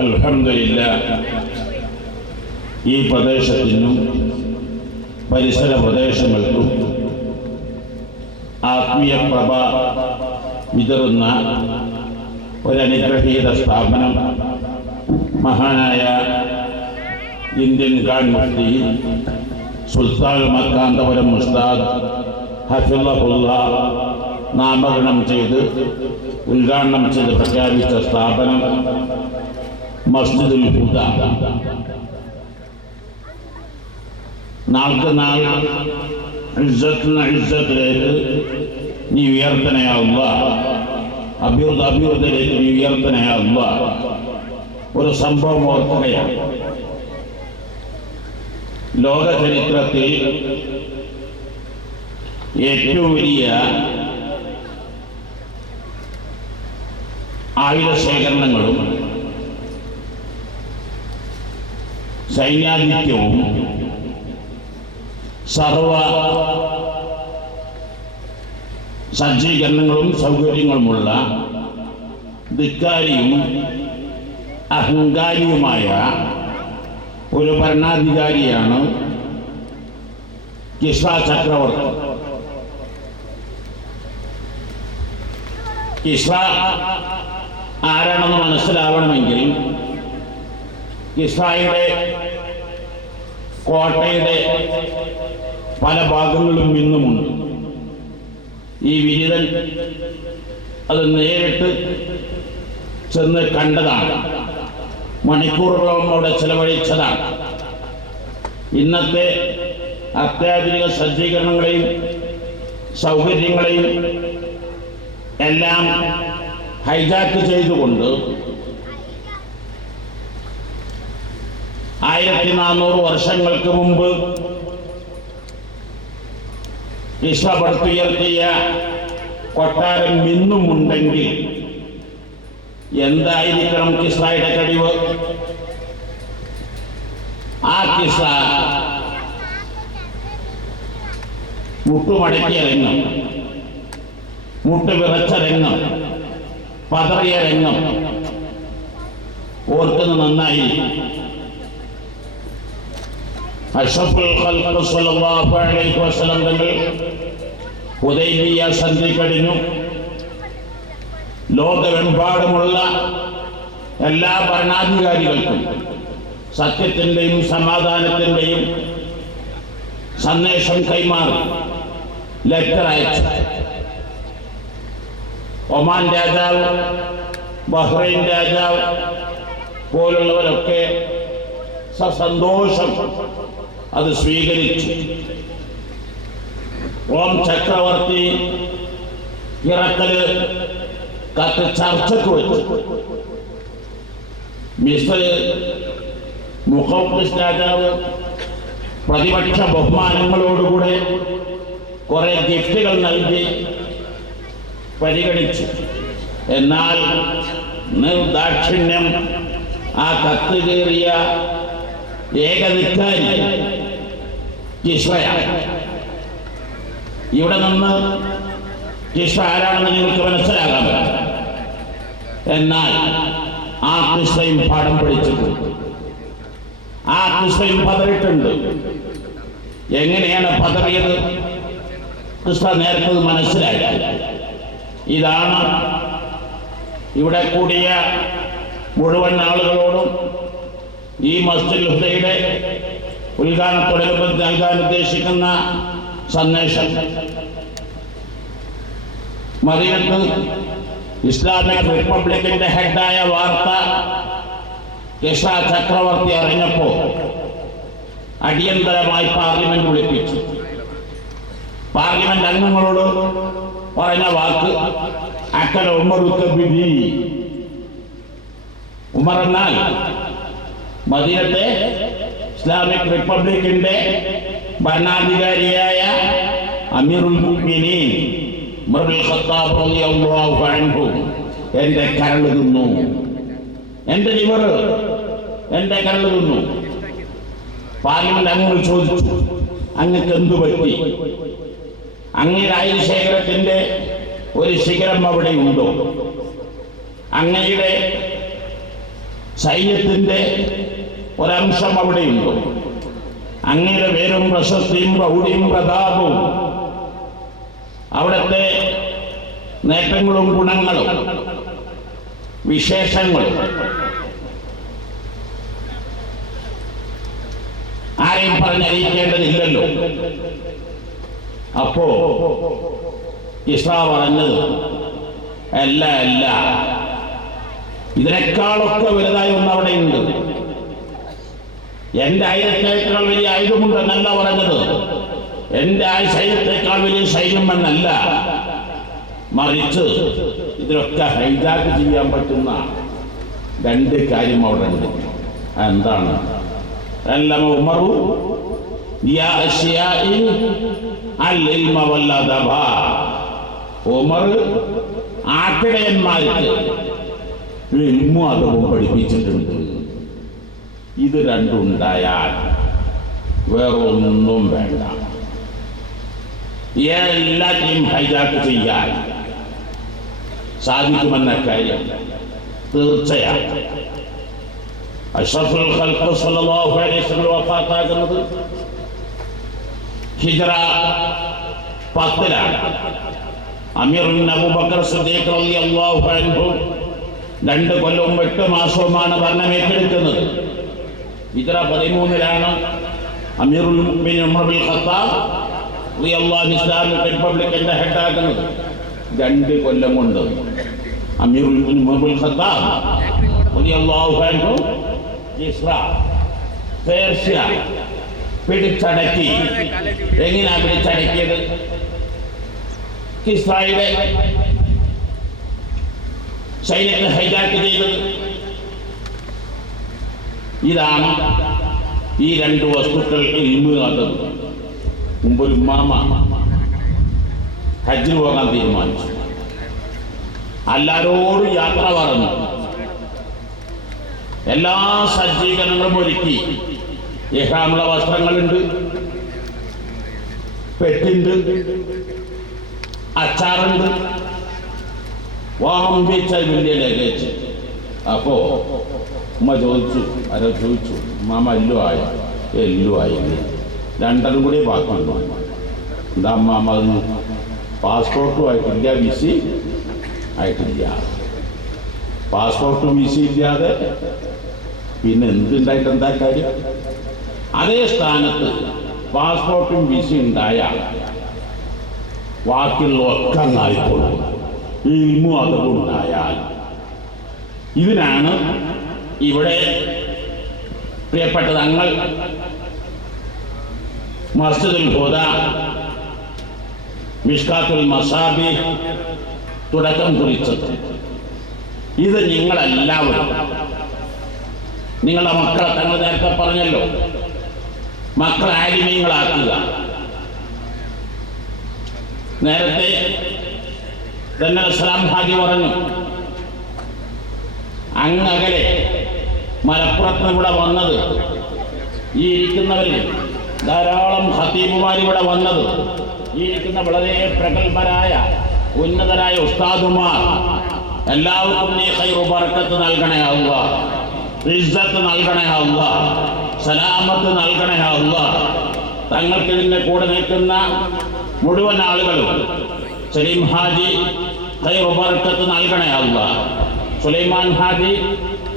അൽഹംദുലില്ലാഹ് ഈ പ്രദേശത്തിനും പരിസര പ്രദേശങ്ങൾക്കും ആത്മീയ പ്രഭ വിതറുന്ന ഒരനുഗ്രഹീത സ്ഥാപനം മഹാനായ ഇന്ത്യൻ ഖാൻ മുഫ്തി സുൽത്താൻ മക്കാന്തപുരം ഉസ്താദ് ഹഫിളഹുല്ലാഹ് നാമകരണം ചെയ്ത് ഉദ്ഘാടനം ചെയ്ത് പ്രഖ്യാപിച്ച സ്ഥാപനം മസ്ജിദുൽ ഹുദ. നാൾക്ക് നാൾ ഇസ്സത്തിലേക്ക് നീ ഉയർത്തനയാവുക, അഭിവൃദ്ധിയിലേക്ക് നീ ഉയർത്തനയാവുക. ഒരു സംഭവം ഓർക്കുകയാണ്. ലോക ചരിത്രത്തിൽ ഏറ്റവും വലിയ ആയുധ ശേഖരണങ്ങളും സൈന്യാധിക്യവും സർവ സജ്ജീകരണങ്ങളും സൗകര്യങ്ങളുമുള്ള ധിക്കാരിയും അഹങ്കാരിയുമായ ഒരു ഭരണാധികാരിയാണ് കിസ്ര ചക്രവർത്തി. കിസ്ര ആരാണെന്ന് മനസ്സിലാവണമെങ്കിൽ കിസ്രയുടെ കോട്ടയുടെ പല ഭാഗങ്ങളും ഇന്നുമുണ്ട്. ഈ വിരുദ്ധൻ അത് നേരിട്ട് ചെന്ന് കണ്ടതാണ്, മണിക്കൂറുകളോളം അവിടെ ചെലവഴിച്ചതാണ്. ഇന്നത്തെ അത്യാധുനിക സജ്ജീകരണങ്ങളെയും സൗകര്യങ്ങളെയും എല്ലാം ഹൈജാക്ക് ചെയ്തുകൊണ്ട് 1400 വർഷങ്ങൾക്ക് മുമ്പ് കിസ്ര പടുത്തുയർത്തിയ കൊട്ടാരം ഇന്നുമുണ്ടെങ്കിൽ എന്തായിരിക്കണം കിസ്രയുടെ കഴിവ്? ആ കിസ്ര മുട്ടുമടക്കിയ രംഗം, മുട്ട് വിറച്ച രംഗം, പതറിയ രംഗം ഓർക്കുന്ന നന്നായി. അഷ്റഫുൽ ഖൽഖ് സ്വല്ലല്ലാഹു അലൈഹി വസല്ലം തങ്ങൾ ഹുദൈബിയ സന്ധി കഴിഞ്ഞു. ലോകമെമ്പാടുമുള്ള എല്ലാ ഭരണാധികാരികൾക്കും സത്യത്തിൻ്റെയും സമാധാനത്തിൻ്റെയും സന്ദേശം കൈമാറി ലെറ്റർ അയച്ചു. ഒമാൻ രാജാവ്, ബഹ്റൈൻ രാജാവ് പോലുള്ളവരൊക്കെ സസന്തോഷം അത് സ്വീകരിച്ചു. റോം ചക്രവർത്തി ഇറക്കല് കത്ത് ചർച്ചയ്ക്ക് വെച്ചു. മിസ്ർ മുഖൗഖിസ് രാജാവ് പ്രതിപക്ഷ ബഹുമാനങ്ങളോടുകൂടെ കുറെ ഗിഫ്റ്റുകൾ നൽകി പരിഗണിച്ചു. എന്നാൽ നിർദാക്ഷിണ്യം ആ കത്ത് കയറിയ ഏകധിക്കാരി കിസ്രയാണ്. ഇവിടെ നിന്ന് കിസ്ര ആരാണെന്ന് നിങ്ങൾക്ക് മനസ്സിലാകാൻ പറ്റും. എന്നാൽ ആ കിസ്രയും പാഠം പഠിച്ചിട്ടുണ്ട്. ആ കിസ്രയും പതറിയിട്ടുണ്ട്. എങ്ങനെയാണ് പതറിയത്? കിസ്ര നേരത്തെ മനസ്സിലായി. ഇതാണ് ഇവിടെ കൂടിയ മുഴുവൻ ആളുകളോടും ഈ മസ്ജിദുൽ ഹുദയുടെ ഉദ്ഘാടനത്തോടനുബന്ധിച്ച് നൽകാൻ ഉദ്ദേശിക്കുന്ന സന്ദേശം. മദീനത്ത് ഇസ്ലാമിക് റിപ്പബ്ലിക്കിന്റെ ഹെഡായ വാർത്ത കിസ്ര ചക്രവർത്തി അറിഞ്ഞപ്പോൾ അടിയന്തരമായി പാർലമെന്റ് വിളിപ്പിച്ചു. പാർലമെന്റ് അംഗങ്ങളോട് പറഞ്ഞ വാക്ക് അക്കൽ ഉമറുത്തബിദി. ഉമർ എന്നാൽ മദീനത്തെ ഇസ്ലാമിക് റിപ്പബ്ലിക്കിന്റെ ഭരണാധികാരിയായ അമീറുൽ മുഅ്മിനീൻ ഉമർ ഇബ്നുൽ ഖത്താബ് റളിയല്ലാഹു അൻഹു എന്റെ കരള് തിന്നു, എന്റെ ലിവർ, എന്റെ കരള് തിന്നു. പാർലമെന്റ് അംഗങ്ങൾ ചോദിച്ചു, അങ്ങക്ക് എന്തു പറ്റി? അങ്ങയുടെ ആയുധ ശേഖരത്തിന്റെ ഒരു ശിഖരം അവിടെ ഉണ്ടോ? അങ്ങയുടെ സൈന്യത്തിൻ്റെ ഒരംശം അവിടെയുണ്ട്. അങ്ങയുടെ പേരും പ്രശസ്തിയും പ്രൗഢിയും പ്രതാപവും അവിടുത്തെ നേട്ടങ്ങളും ഗുണങ്ങളും വിശേഷങ്ങളും ആരെയും പറഞ്ഞറിയിക്കേണ്ടതില്ലല്ലോ. അപ്പോ ഇസ്രാ പറഞ്ഞത് അല്ല അല്ല, ഇതിനേക്കാളൊക്കെ വലുതായി ഒന്ന് അവിടെയുണ്ട്. എന്റെ ആയുധത്തേക്കാൾ വലിയ ആയുധമുണ്ടെന്നല്ല പറഞ്ഞത്, എന്റെ സൈന്യത്തേക്കാൾ വലിയ സൈന്യം എന്നല്ല, മറിച്ച് ഇതിലൊക്കെ ഹൈജാക്ക് ചെയ്യാൻ പറ്റുന്ന രണ്ട് കാര്യം അവിടെ ഉണ്ട്. എന്താണ്? എല്ലാം ഉമറു ഉമർ ആട്ടിടയന്മാർക്ക് ഇൽമും അതും പഠിപ്പിച്ചിട്ടുണ്ട്. ഇത് രണ്ടുണ്ടായാൽ വേറൊന്നും വേണ്ട. എല്ലാറ്റിനും ഹൈജാക്ക് ചെയ്യാൻ സാധിക്കുമെന്ന കാര്യം തീർച്ചയാണ്. അഷ്റഫുൽ ഖൽഖ് സ്വല്ലല്ലാഹു അലൈഹി വസല്ലം വഫാത്താകുന്നത് ഹിജ്റ 10-ലാണ്. അമീറുൽ അബൂബക്കർ സിദ്ദീഖ് റളിയല്ലാഹു അൻഹു 2 കൊല്ലവും 8 മാസവുമാണ് ഭരണമേറ്റെടുക്കുന്നത്. ഹിജ്റ 13-ലാണ് അമീറുൽ മുഅ്മിനീൻ ഉമർ ബിൻ ഖത്താബ് റളിയല്ലാഹു ഇസ്ലാമിക് റിപ്പബ്ലിക്കിന്റെ ഹെഡാക്കുന്നത്. 2 കൊല്ലം കൊണ്ട് അമീറുൽ മുഅ്മിനീൻ ഉമർ ബിൻ ഖത്താബ് റളിയല്ലാഹു അൻഹു ഇസ്ര പേർഷ്യ പിടിച്ചടക്കി. എങ്ങനെയാ പിടിച്ചടക്കിയത്? ഇസ്രായേലിലെ സൈന്യത്തെ ഹൈജാക്ക് ചെയ്തത്. ഇതാണ് ഈ 2 വസ്തുക്കൾ ഇൽമ്. അത് മുമ്പൊരു ഉമ്മാമ ഹജ്ജിന് പോകാൻ തീരുമാനിച്ചു. എല്ലാരോടും യാത്ര പറഞ്ഞു, എല്ലാ സജ്ജീകരണങ്ങളും ഒരുക്കി. ഇഹ്റാമുള്ള വസ്ത്രങ്ങളുണ്ട്, പെട്ടുണ്ട്, അച്ചാറുണ്ട്, വാമ്പിച്ച വലിയ ലഗേജ്. അപ്പോ ഉമ്മ ചോദിച്ചു, ചോദിച്ചു, മാമ എല്ലോ ആയ? എല്ലോ ആയില്ലേ? 2 കൂടി ബാക്കി വന്നു. എന്താ മാമ? അത് പാസ്പോർട്ടും ആയിട്ടില്ല, വിസി ആയിട്ടില്ല. പാസ്പോർട്ടും വിസി ഇല്ലാതെ പിന്നെ എന്തുണ്ടായിട്ട് എന്താ കാര്യം? അതേ സ്ഥാനത്ത് പാസ്പോർട്ടും വിസ ഉണ്ടായാൽ ബാക്കിയുള്ള ഒക്കെ ആയിക്കോളും. ഇൽമും അതും ഉണ്ടായാൽ. ഇതിനാണ് ഇവിടെ പ്രിയപ്പെട്ട തങ്ങൾ മസ്ജിദുൽ ഹുദ, മിഷ്കാത്തുൽ മസാബിഹ് തുടക്കം കുറിച്ചത്. ഇത് നിങ്ങളെല്ലാവരും, നിങ്ങളുടെ മക്കളെ, തങ്ങൾ നേരത്തെ പറഞ്ഞല്ലോ, മക്കളെ ആലിമീങ്ങളാക്കുക. നേരത്തെ തന്നെ സലാം ഹാജി പറഞ്ഞു, അങ്ങകലെ മലപ്പുറത്ത് ഇവിടെ വന്നത്, ഈ ഇരിക്കുന്നവരിൽ ധാരാളം ഖതീബുമാർ ഇവിടെ വന്നത്, ഈ ഇരിക്കുന്ന വളരെ പ്രഗത്ഭരായ ഉന്നതരായ ഉസ്താദുമാർ, എല്ലാവർക്കും നീ ഖൈറു ബർക്കത്ത് നൽകണേ അല്ലാഹ്, ഇസ്സത്ത് നൽകണേ അല്ലാഹ്, സലാമത്ത് നൽകണേ അല്ലാഹ്. തങ്ങൾക്ക് ഇതിൻ്റെ കൂടെ നിൽക്കുന്ന മുഴുവൻ ആളുകളും സലീം ഹാജി ഖൈറു ബർക്കത്ത് നൽകണേ അല്ലാഹ്, സുലൈമാൻ ഹാജി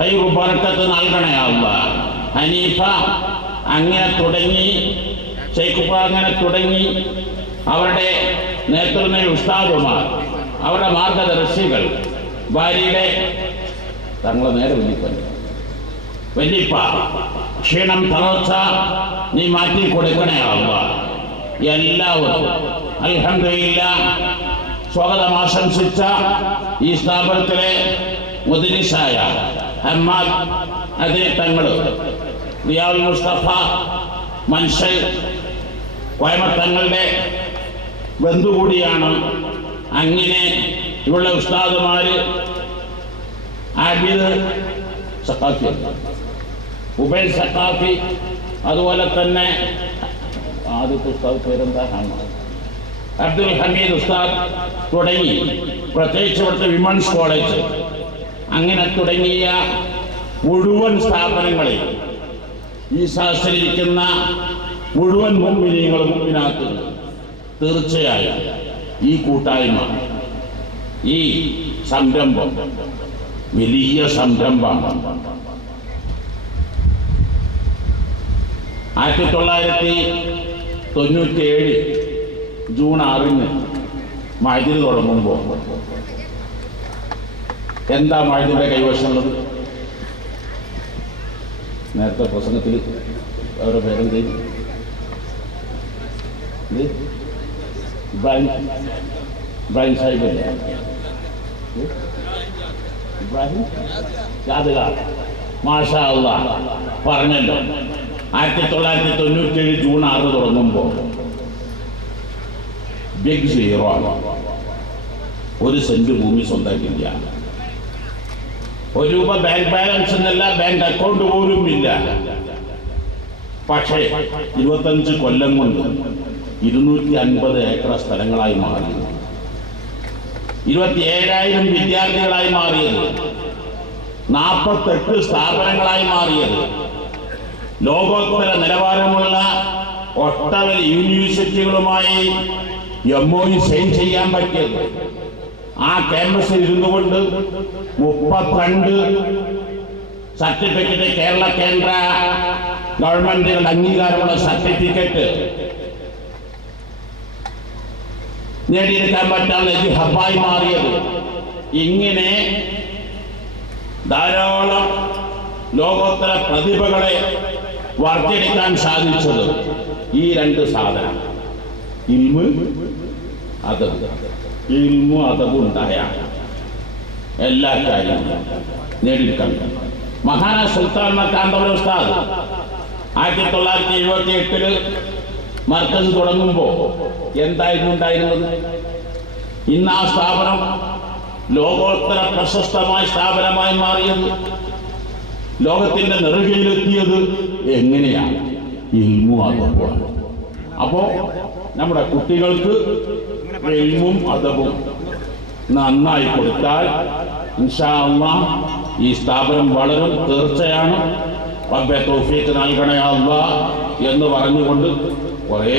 ഖൈറു ബർക്കത്ത് നൽകണേ അല്ലാഹ്, ഹനീഫ അങ്ങനെ തുടങ്ങി, ഷെയ്ഖുപ്പ അങ്ങനെ തുടങ്ങി, അവരുടെ നേതൃത്വ ഉസ്താദുമാർ, അവരുടെ മാർഗദർശികൾ, ഭാര്യയുടെ തങ്ങളെ നേരെ വല്യപ്പ ക്ഷീണം തളർച്ച നീ മാറ്റി കൊടുക്കണേ അല്ലാഹ്. എല്ലാവരും അൽഹംദുലില്ലാഹ് സ്വാഗതം ആശംസിച്ച ഈ സ്ഥാപനത്തിലെ മുദ്രിസായ ഹമ്മാദ് അതേ തങ്ങൾ, റിയാൽ മുസ്തഫ മൻഷൽ കോയമത്തങ്ങളുടെ ബന്ധു കൂടിയാണ്. അങ്ങനെ ഇവിടെ ഉസ്താദുമാര് ആബിദ് സഖാഫി, ഉബൈൽ സഖാഫി, അതുപോലെ തന്നെ ആദ്യത്തെ ഉസ്താദ് പേരെന്താ, അബ്ദുൽ ഹമീദ് ഉസ്താദ് തുടങ്ങി, പ്രത്യേകിച്ച് ഇവിടുത്തെ വിമൻസ് കോളേജ്, അങ്ങനെ തുടങ്ങിയ മുഴുവൻ സ്ഥാപനങ്ങളെ ഈ സദസ്സിലിരിക്കുന്ന മുഴുവൻ മുഅ്മിനീങ്ങളും മുഅ്മിനാത്തുകളും തീർച്ചയായും ഈ കൂട്ടായ്മ, ഈ സംരംഭം വലിയ സംരംഭമാണ്. 1997 ജൂൺ 6 മഅ്ദിൻ തുടങ്ങുമ്പോൾ എന്താ മഅ്ദിന്റെ കൈവശമുള്ളത്? നേരത്തെ പ്രസംഗത്തിൽ അവരുടെ പേരെന്ത്? ഇബ്രാഹിം സാഹിബല്ലേ? ഇബ്രാഹിം യാദഗാർ, മാഷാ അല്ലാഹ് പറഞ്ഞല്ലോ. 1997 ജൂൺ 6 തുടങ്ങുമ്പോൾ ബിഗ് സീറോ ആണ്. 1 സെന്റ് ഭൂമി സ്വന്തമാക്കില്ല. 1 രൂപ ബാങ്ക് ബാലൻസ് എന്നല്ല, ബാങ്ക് അക്കൗണ്ട് പോലും ഇല്ല. പക്ഷേ 25 കൊല്ലം കൊണ്ട് 250 ഏക്കർ സ്ഥലങ്ങളായി മാറി, 27,000 വിദ്യാർത്ഥികളായി മാറിയത്, 48 സ്ഥാപനങ്ങളായി മാറിയത്, ലോകോത്തര നിലവാരമുള്ള ഒട്ടനവധി യൂണിവേഴ്സിറ്റികളുമായി MOU സൈൻ ചെയ്യാൻ പറ്റിയത്, ആ ക്യാമ്പസിൽ ഇരുന്നു കൊണ്ട് 32 സർട്ടിഫിക്കറ്റ്, കേരള കേന്ദ്ര ഗവൺമെന്റുകളുടെ അംഗീകാരമുള്ള സർട്ടിഫിക്കറ്റ് നേടിയെടുക്കാൻ പറ്റാവുന്ന ഹബ്ബായി മാറിയത്. ഇങ്ങനെ ധാരാളം ലോകോത്തര പ്രതിഭകളെ വാർത്തെടുക്കാൻ സാധിച്ചത് ഈ 2 സാധനം, ഇൽമ് അദബ്. ഇൽമു അദബ് ഉണ്ടായ എല്ലാ കാര്യങ്ങളും നേടിയെടുക്കാൻ. മഹാനായ സുൽത്താൻ കാന്തപുരം ഉസ്താദ് 1978 മർക്കസ് തുടങ്ങുമ്പോൾ എന്തായിരുന്നു ഉണ്ടായിരുന്നത്? ഇന്ന് ആ സ്ഥാപനം ലോകോത്തര പ്രശസ്തമായ സ്ഥാപനമായി മാറിയത്, ലോകത്തിന്റെ നെറുകയിലെത്തിയത് എങ്ങനെയാണ്? ഇൽമും അദബുമാണ്. അപ്പോ നമ്മുടെ കുട്ടികൾക്ക് ഇൽമും അദബും നന്നായി കൊടുത്താൽ ഇൻഷാ അല്ലാഹ് ഈ സ്ഥാപനം വളരും, തീർച്ചയാണ്. റബ്ബേ തൗഫീഖ് നൽകണേ അല്ലാഹ് എന്ന് പറഞ്ഞുകൊണ്ട് കുറേ